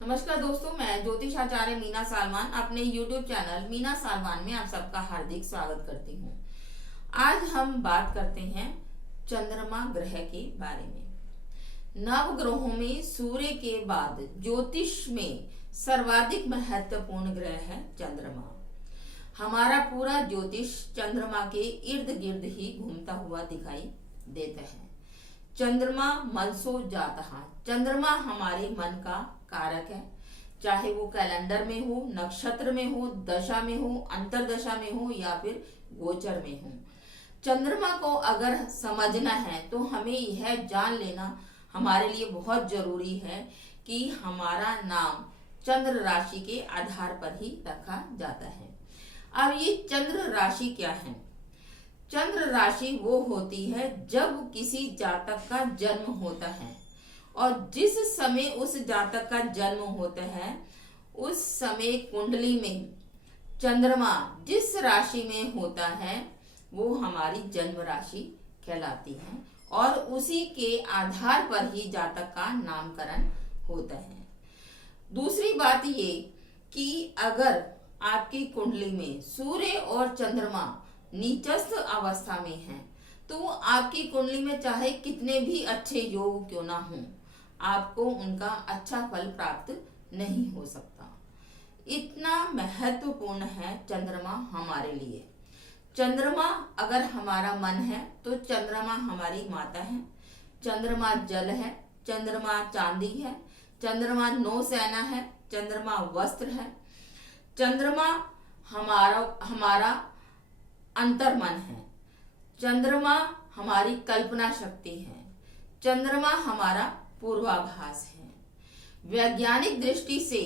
नमस्कार दोस्तों, मैं ज्योतिषाचार्य मीना सालमान अपने YouTube चैनल मीना सालमान में आप सबका हार्दिक स्वागत करती हूँ। आज हम बात करते हैं चंद्रमा ग्रह के बारे में। नव ग्रहों में सूर्य के बाद ज्योतिष में सर्वाधिक महत्वपूर्ण ग्रह है चंद्रमा। हमारा पूरा ज्योतिष चंद्रमा के इर्द गिर्द ही घूमता हुआ दिखाई देता है। चंद्रमा मनसो जातः, चंद्रमा हमारे मन का कारक है। चाहे वो कैलेंडर में हो, नक्षत्र में हो, दशा में हो, अंतरदशा में हो या फिर गोचर में हो, चंद्रमा को अगर समझना है तो हमें यह जान लेना हमारे लिए बहुत जरूरी है कि हमारा नाम चंद्र राशि के आधार पर ही रखा जाता है। अब ये चंद्र राशि क्या है? चंद्र राशि वो होती है जब किसी जातक का जन्म होता है और जिस समय उस जातक का जन्म होता है उस समय कुंडली में चंद्रमा जिस राशि में होता है वो हमारी जन्म राशि कहलाती है और उसी के आधार पर ही जातक का नामकरण होता है। दूसरी बात ये कि अगर आपकी कुंडली में सूर्य और चंद्रमा नीचस्थ अवस्था में है तो आपकी कुंडली में चाहे कितने भी अच्छे योग क्यों ना हो, आपको उनका अच्छा फल प्राप्त नहीं हो सकता। इतना महत्वपूर्ण है चंद्रमा हमारे लिए। चंद्रमा अगर हमारा मन है तो चंद्रमा हमारी माता है, चंद्रमा जल है, चंद्रमा चांदी है, चंद्रमा नौसेना है, चंद्रमा वस्त्र है, चंद्रमा हमारा अंतर्मन है, चंद्रमा हमारी कल्पना शक्ति है, चंद्रमा हमारा पूर्वाभास है। वैज्ञानिक दृष्टि से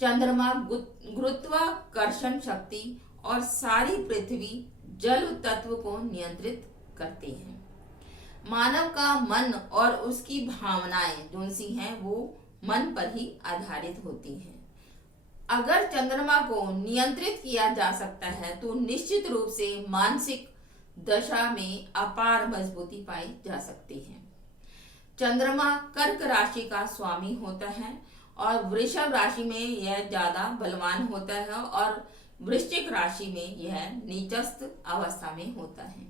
चंद्रमा गुरुत्वाकर्षण शक्ति और सारी पृथ्वी जल तत्व को नियंत्रित करती है। मानव का मन और उसकी भावनाएं जो सी हैं वो मन पर ही आधारित होती हैं। अगर चंद्रमा को नियंत्रित किया जा सकता है तो निश्चित रूप से मानसिक दशा में अपार मजबूती पाई जा सकती है। चंद्रमा कर्क राशि का स्वामी होता है और वृषभ राशि में यह ज्यादा बलवान होता है और वृश्चिक राशि में यह नीचस्थ अवस्था में होता है।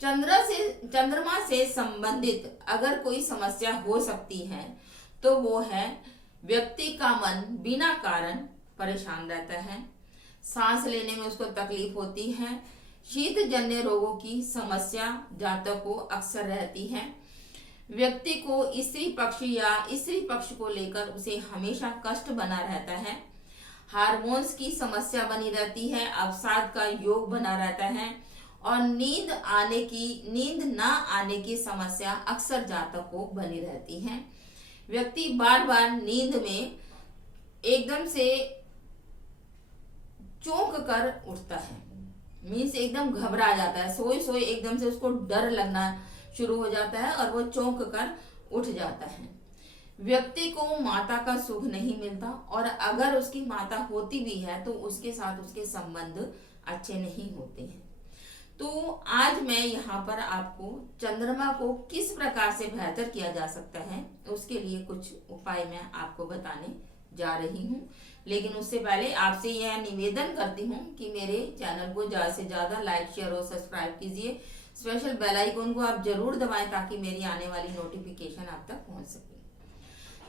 चंद्रमा से संबंधित अगर कोई समस्या हो सकती है तो वो है व्यक्ति का मन बिना कारण परेशान रहता है, सांस लेने में उसको तकलीफ होती है, शीत जन्य रोगों की समस्या जातक को अक्सर रहती है, व्यक्ति को स्त्री पक्ष या स्त्री पक्ष को लेकर उसे हमेशा कष्ट बना रहता है, हार्मोन्स की समस्या बनी रहती है, अवसाद का योग बना रहता है और नींद ना आने की समस्या अक्सर जातक को बनी रहती है। व्यक्ति बार बार नींद में एकदम से चौंक कर उठता है, मीन्स एकदम घबरा जाता है, सोए सोए एकदम से उसको डर लगना शुरू हो जाता है और वो चौंक कर उठ जाता है। व्यक्ति को माता का सुख नहीं मिलता और अगर उसकी माता होती भी है तो उसके साथ उसके संबंध अच्छे नहीं होते हैं। तो आज मैं यहाँ पर आपको चंद्रमा को किस प्रकार से बेहतर किया जा सकता है उसके लिए कुछ उपाय मैं आपको बताने जा रही हूँ। लेकिन उससे पहले आपसे यह निवेदन करती हूँ कि मेरे चैनल को ज़्यादा से ज़्यादा लाइक, शेयर और सब्सक्राइब कीजिए। स्पेशल बेल आइकन को आप जरूर दबाएं ताकि मेरी आने वाली नोटिफिकेशन आप तक पहुँच सके।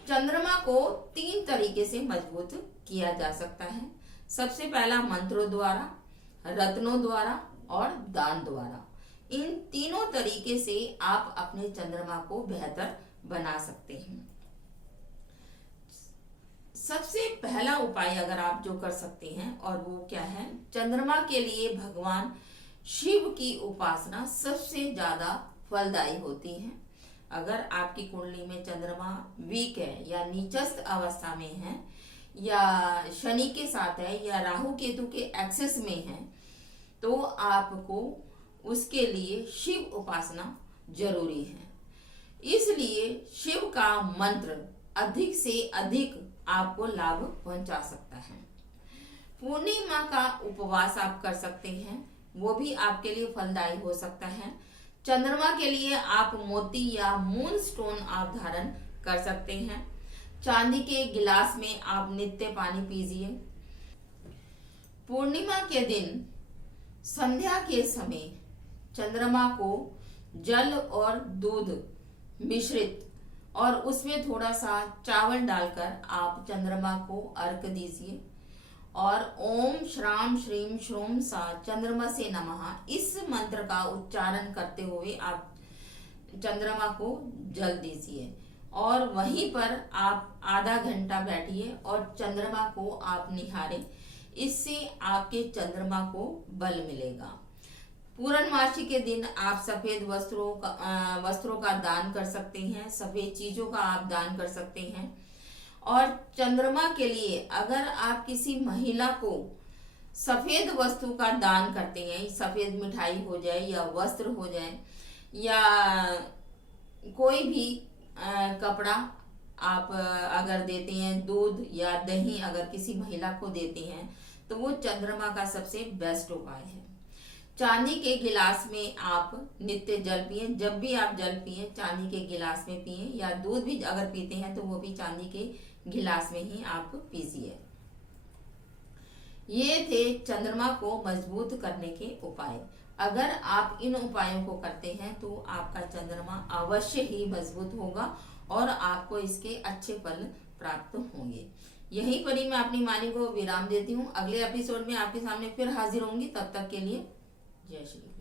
चंद्रमा को 3 तरीके से मजबूत किया जा सकता है। सबसे पहला मंत्रों द्वारा, रत्नों द्वारा और दान द्वारा। इन तीनों तरीके से आप अपने चंद्रमा को बेहतर बना सकते हैं। सबसे पहला उपाय अगर आप जो कर सकते हैं और वो क्या है, चंद्रमा के लिए भगवान शिव की उपासना सबसे ज्यादा फलदायी होती है। अगर आपकी कुंडली में चंद्रमा वीक है या नीचस्थ अवस्था में है या शनि के साथ है या राहु केतु के एक्सेस में है तो आपको उसके लिए शिव उपासना जरूरी है। इसलिए शिव का मंत्र अधिक से अधिक आपको लाभ पहुंचा सकता है। पूर्णिमा का उपवास आप कर सकते हैं, वो भी आपके लिए फलदायी हो सकता है। चंद्रमा के लिए आप मोती या मून स्टोन आप धारण कर सकते हैं। चांदी के गिलास में आप नित्य पानी पीजिए। पूर्णिमा के दिन संध्या के समय चंद्रमा को जल और दूध मिश्रित और उसमें थोड़ा सा चावल डालकर आप चंद्रमा को अर्घ दीजिए और ओम श्राम श्रीम श्रूम सा चंद्रमा से नमः इस मंत्र का उच्चारण करते हुए आप चंद्रमा को जल दीजिए और वहीं पर आप आधा घंटा बैठिए और चंद्रमा को आप निहारें। इससे आपके चंद्रमा को बल मिलेगा। पूर्णमासी के दिन आप सफेद वस्त्रों का दान कर सकते हैं, सफेद चीजों का आप दान कर सकते हैं। और चंद्रमा के लिए अगर आप किसी महिला को सफेद वस्तु का दान करते हैं, सफेद मिठाई हो जाए या वस्त्र हो जाए या कोई भी कपड़ा आप अगर देते हैं, दूध या दही अगर किसी महिला को देते हैं तो वो चंद्रमा का सबसे बेस्ट उपाय है। चांदी के गिलास में आप नित्य जल पिए। जब भी आप जल पिए चांदी के गिलास में पिए, या दूध भी अगर पीते हैं तो वो भी चांदी के गिलास में ही आप पीजिए। ये थे चंद्रमा को मजबूत करने के उपाय। अगर आप इन उपायों को करते हैं तो आपका चंद्रमा अवश्य ही मजबूत होगा और आपको इसके अच्छे फल प्राप्त होंगे। यहीं पर ही मैं अपनी वाणी को विराम देती हूँ। अगले एपिसोड में आपके सामने फिर हाजिर होंगी। तब तक के लिए जय श्री।